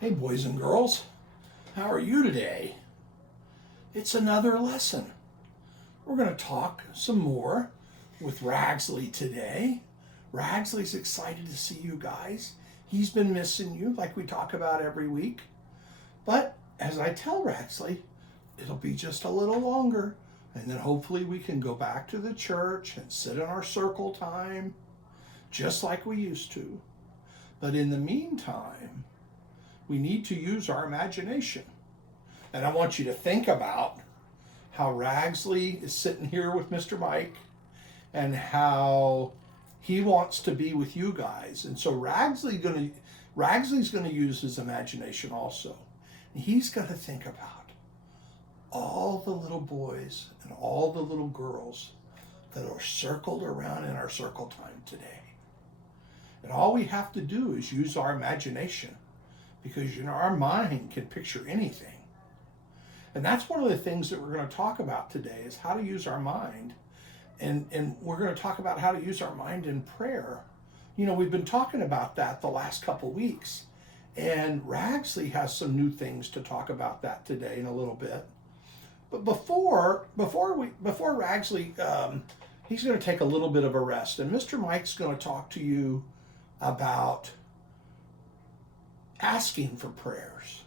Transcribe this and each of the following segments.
Hey, boys and girls, how are you today? It's another lesson. We're going to talk some more with Ragsley today. Ragsley's excited to see you guys. He's been missing you like we talk about every week. But as I tell Ragsley, it'll be just a little longer, and then hopefully we can go back to the church and sit in our circle time just like we used to. But in the meantime, we need to use our imagination. And I want you to think about how Ragsley is sitting here with Mr. Mike and how he wants to be with you guys. And so Ragsley's going to use his imagination also. And he's going to think about all the little boys and all the little girls that are circled around in our circle time today. And all we have to do is use our imagination, because our mind can picture anything. And that's one of the things that we're going to talk about today, is how to use our mind. And we're going to talk about how to use our mind in prayer. We've been talking about that the last couple weeks. And Ragsley has some new things to talk about that today in a little bit. But before Ragsley, he's going to take a little bit of a rest. And Mr. Mike's going to talk to you about asking for prayers.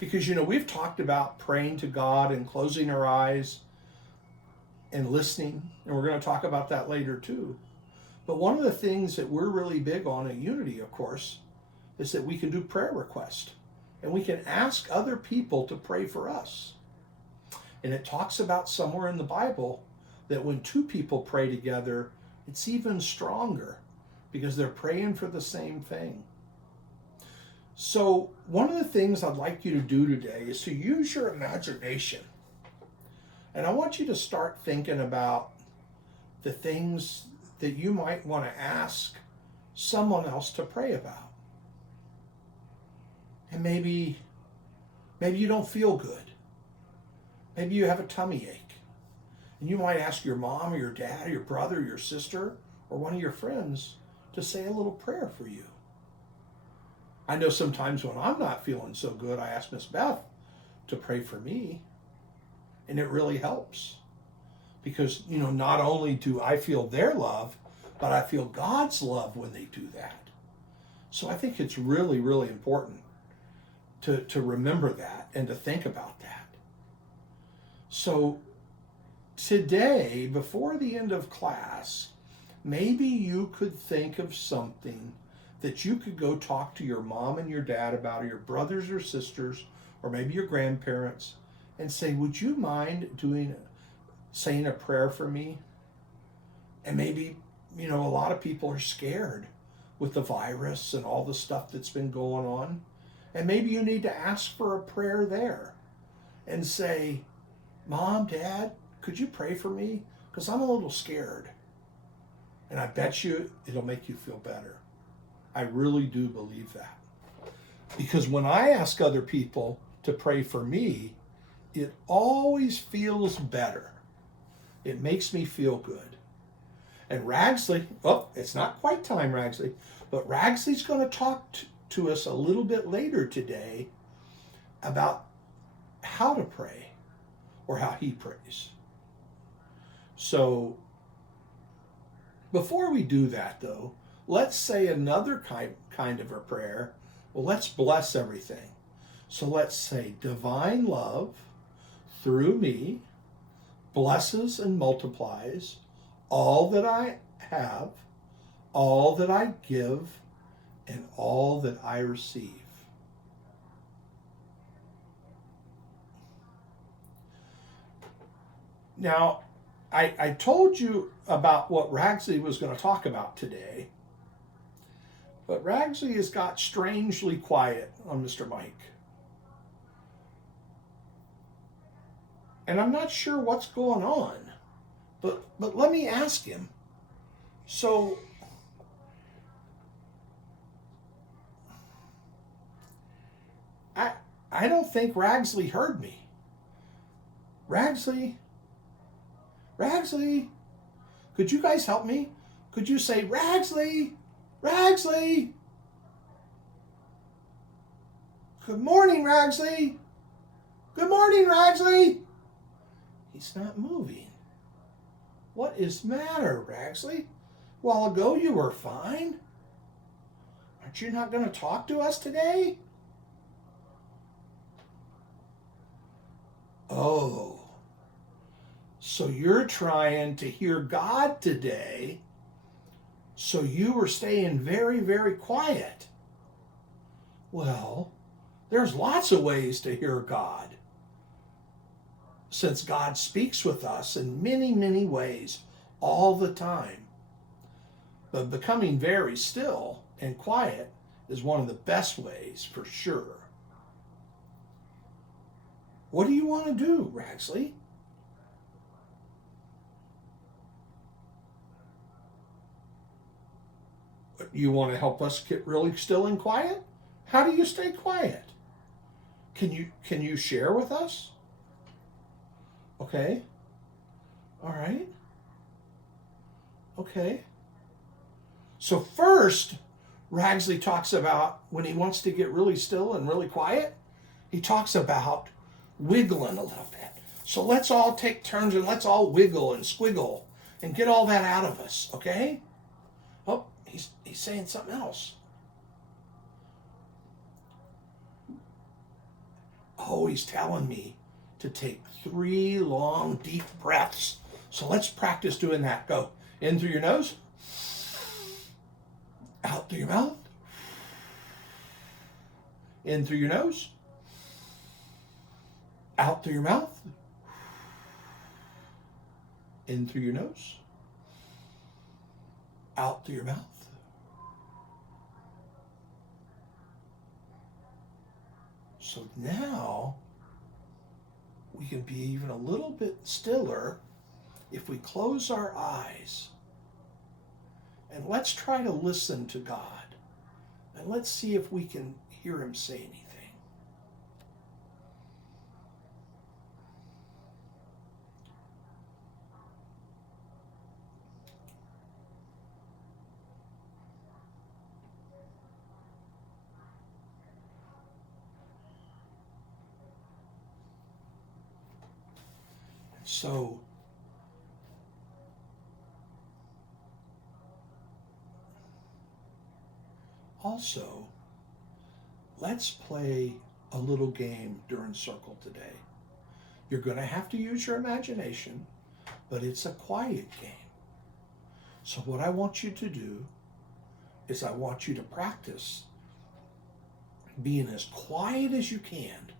Because, we've talked about praying to God and closing our eyes and listening. And we're going to talk about that later too. But one of the things that we're really big on at Unity, of course, is that we can do prayer requests. And we can ask other people to pray for us. And it talks about somewhere in the Bible that when two people pray together, it's even stronger because they're praying for the same thing. So one of the things I'd like you to do today is to use your imagination. And I want you to start thinking about the things that you might want to ask someone else to pray about. And maybe you don't feel good. Maybe you have a tummy ache. And you might ask your mom or your dad or your brother or your sister or one of your friends to say a little prayer for you. I know sometimes when I'm not feeling so good, I ask Miss Beth to pray for me. And it really helps. Because, not only do I feel their love, but I feel God's love when they do that. So I think it's really, really important to remember that and to think about that. So today, before the end of class, maybe you could think of something that you could go talk to your mom and your dad about, or your brothers or sisters, or maybe your grandparents, and say, would you mind saying a prayer for me? And maybe, a lot of people are scared with the virus and all the stuff that's been going on. And maybe you need to ask for a prayer there and say, Mom, Dad, could you pray for me? Because I'm a little scared. And I bet you it'll make you feel better. I really do believe that. Because when I ask other people to pray for me, it always feels better. It makes me feel good. And Ragsley, it's not quite time, Ragsley, but Ragsley's going to talk to us a little bit later today about how to pray or how he prays. So before we do that, though, let's say another kind of a prayer. Well, let's bless everything. So let's say, divine love through me blesses and multiplies all that I have, all that I give, and all that I receive. Now, I told you about what Ragsley was going to talk about today, but Ragsley has got strangely quiet on Mr. Mike. And I'm not sure what's going on, but let me ask him. So, I don't think Ragsley heard me. Ragsley, could you guys help me? Could you say, Ragsley? Good morning, Ragsley. Good morning, Ragsley. He's not moving. What is the matter, Ragsley? A while ago you were fine. Aren't you not going to talk to us today? Oh, so you're trying to hear God today, so you were staying very, very quiet. Well, there's lots of ways to hear God, since God speaks with us in many, many ways all the time. But becoming very still and quiet is one of the best ways for sure. What do you want to do, Ragsley? You want to help us get really still and quiet? How do you stay quiet? Can you share with us? Okay. All right. Okay. So first, Ragsley talks about when he wants to get really still and really quiet, he talks about wiggling a little bit. So let's all take turns and let's all wiggle and squiggle and get all that out of us, okay? Oh, he's saying something else. Oh, he's telling me to take 3 long, deep breaths. So let's practice doing that. Go in through your nose, out through your mouth, in through your nose, out through your mouth, in through your nose, out through your mouth. So now we can be even a little bit stiller if we close our eyes. And let's try to listen to God. And let's see if we can hear him say anything. So also, let's play a little game during circle today. You're going to have to use your imagination, but it's a quiet game. So what I want you to do is I want you to practice being as quiet as you can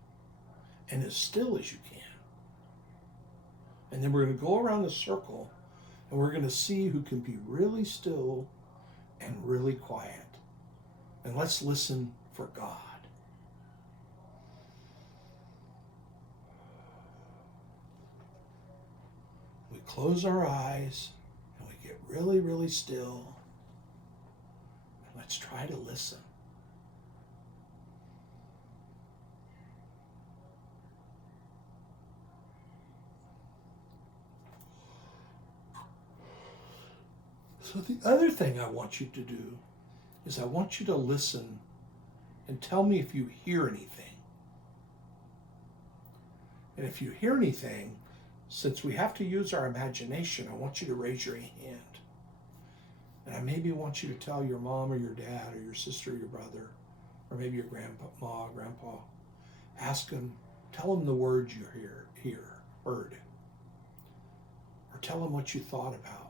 and as still as you can. And then we're going to go around the circle and we're going to see who can be really still and really quiet. And let's listen for God. We close our eyes and we get really, really still. And let's try to listen. So the other thing I want you to do is I want you to listen and tell me if you hear anything. And if you hear anything, since we have to use our imagination, I want you to raise your hand. And I maybe want you to tell your mom or your dad or your sister or your brother, or maybe your grandma, grandpa, ask them, tell them the words you heard. Or tell them what you thought about.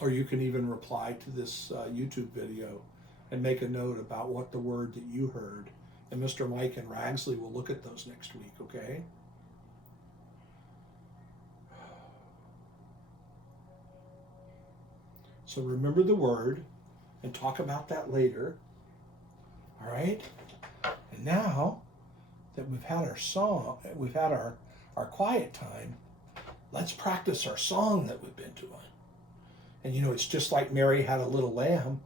Or you can even reply to this YouTube video and make a note about what the word that you heard. And Mr. Mike and Ragsley will look at those next week, okay? So remember the word and talk about that later. All right? And now that we've had our quiet time, let's practice our song that we've been doing. And you know, it's just like Mary Had a Little Lamb.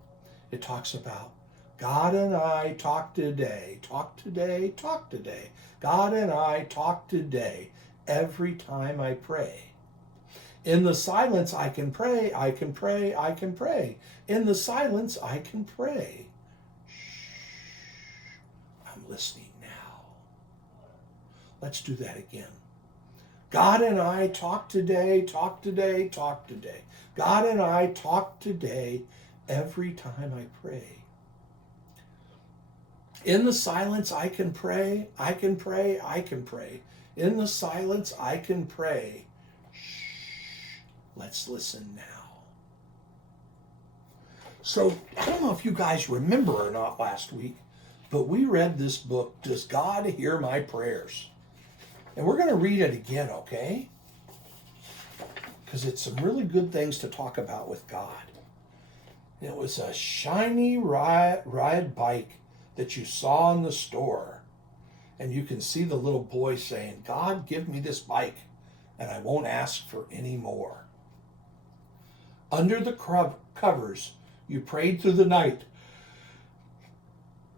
It talks about God and I talk today, talk today, talk today. God and I talk today every time I pray. In the silence, I can pray, I can pray, I can pray. In the silence, I can pray. Shh, I'm listening now. Let's do that again. God and I talk today, talk today, talk today. God and I talk today every time I pray. In the silence, I can pray, I can pray, I can pray. In the silence, I can pray. Let's listen now. So, I don't know if you guys remember or not last week, but we read this book, Does God Hear My Prayers? And we're going to read it again, okay? Because it's some really good things to talk about with God. It was a shiny ride bike that you saw in the store. And you can see the little boy saying, God, give me this bike, and I won't ask for any more. Under the covers, you prayed through the night.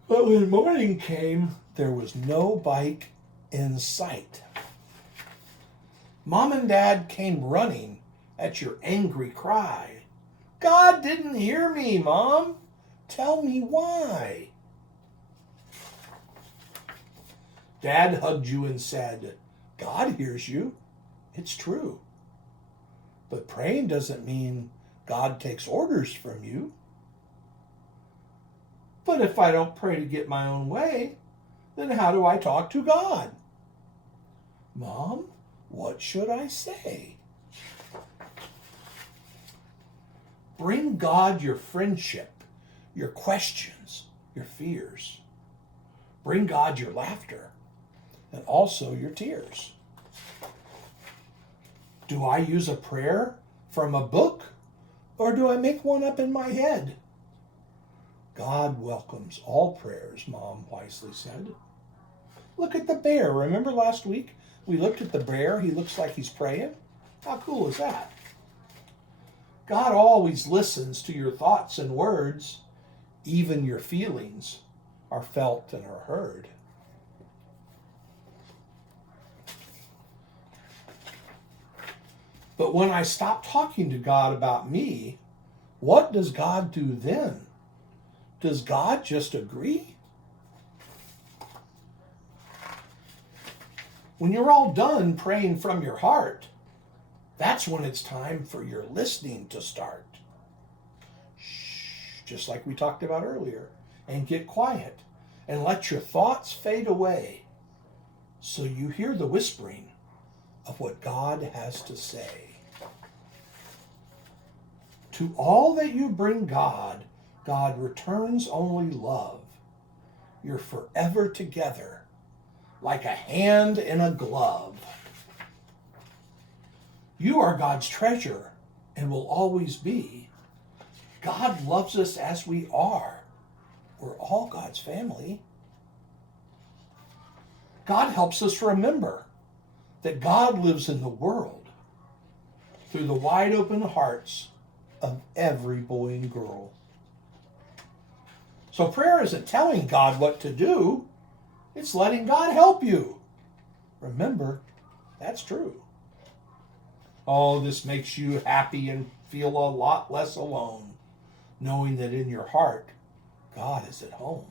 But when morning came, there was no bike in sight. Mom and Dad came running at your angry cry. God didn't hear me, Mom. Tell me why. Dad hugged you and said, God hears you. It's true. But praying doesn't mean God takes orders from you. But if I don't pray to get my own way, then how do I talk to God? Mom, what should I say? Bring God your friendship, your questions, your fears. Bring God your laughter and also your tears. Do I use a prayer from a book, or do I make one up in my head? God welcomes all prayers, Mom wisely said. Look at the bear. Remember last week we looked at the bear? He looks like he's praying. How cool is that? God always listens to your thoughts and words. Even your feelings are felt and are heard. But when I stop talking to God about me, what does God do then? Does God just agree? When you're all done praying from your heart, that's when it's time for your listening to start. Shh, just like we talked about earlier. And get quiet and let your thoughts fade away so you hear the whispering of what God has to say. To all that you bring God, God returns only love. You're forever together, like a hand in a glove. You are God's treasure and will always be. God loves us as we are. We're all God's family. God helps us remember that God lives in the world through the wide open hearts of every boy and girl. So prayer isn't telling God what to do. It's letting God help you. Remember, that's true. Oh, this makes you happy and feel a lot less alone, knowing that in your heart, God is at home.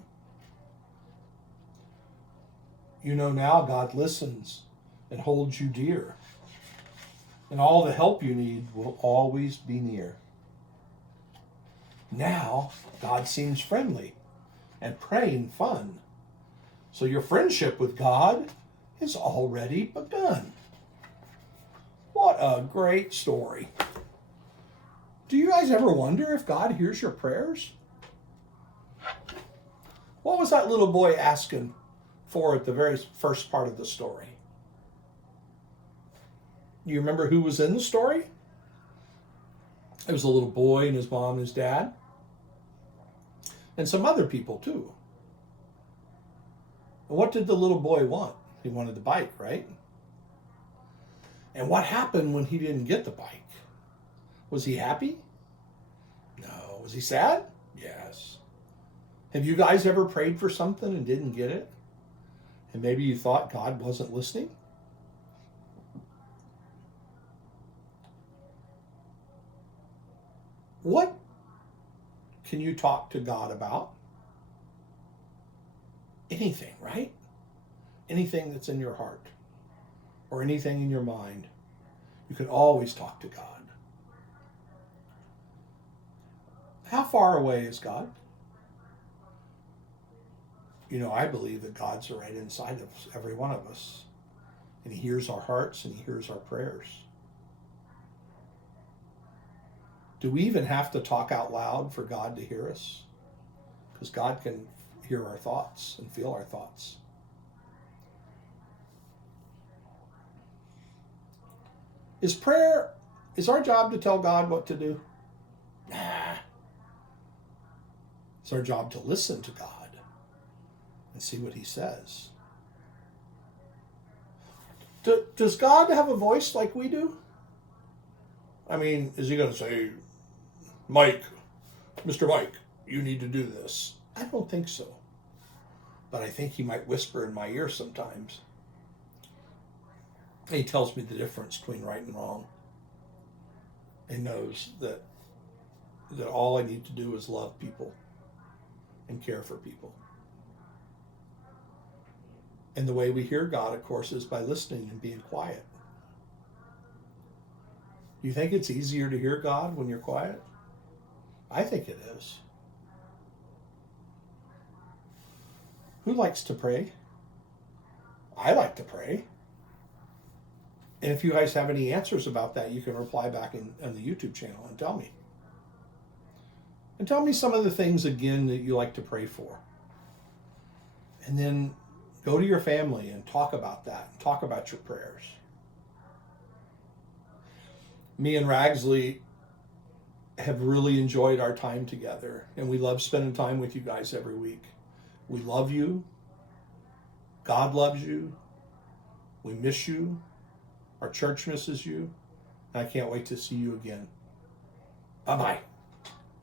You know now God listens and holds you dear, and all the help you need will always be near. Now, God seems friendly and praying fun. So your friendship with God is already begun. What a great story. Do you guys ever wonder if God hears your prayers? What was that little boy asking for at the very first part of the story? You remember who was in the story? It was a little boy and his mom and his dad. And some other people too. And what did the little boy want? He wanted the bike, right? And what happened when he didn't get the bike? Was he happy? No. Was he sad? Yes. Have you guys ever prayed for something and didn't get it? And maybe you thought God wasn't listening? What can you talk to God about? Anything, right? Anything that's in your heart or anything in your mind. You can always talk to God. How far away is God? You know, I believe that God's right inside of every one of us. And he hears our hearts and he hears our prayers. Do we even have to talk out loud for God to hear us? Because God can hear our thoughts and feel our thoughts. Is our job to tell God what to do? Nah. It's our job to listen to God and see what he says. Does God have a voice like we do? I mean, is he going to say, Mike, Mr. Mike, you need to do this? I don't think so. But I think he might whisper in my ear sometimes. He tells me the difference between right and wrong. And knows that all I need to do is love people and care for people. And the way we hear God, of course, is by listening and being quiet. You think it's easier to hear God when you're quiet? I think it is. Who likes to pray? I like to pray. And if you guys have any answers about that, you can reply back on the YouTube channel and tell me. And tell me some of the things again that you like to pray for. And then go to your family and talk about that. And talk about your prayers. Me and Ragsley have really enjoyed our time together. And we love spending time with you guys every week. We love you. God loves you. We miss you. Our church misses you. And I can't wait to see you again. Bye-bye.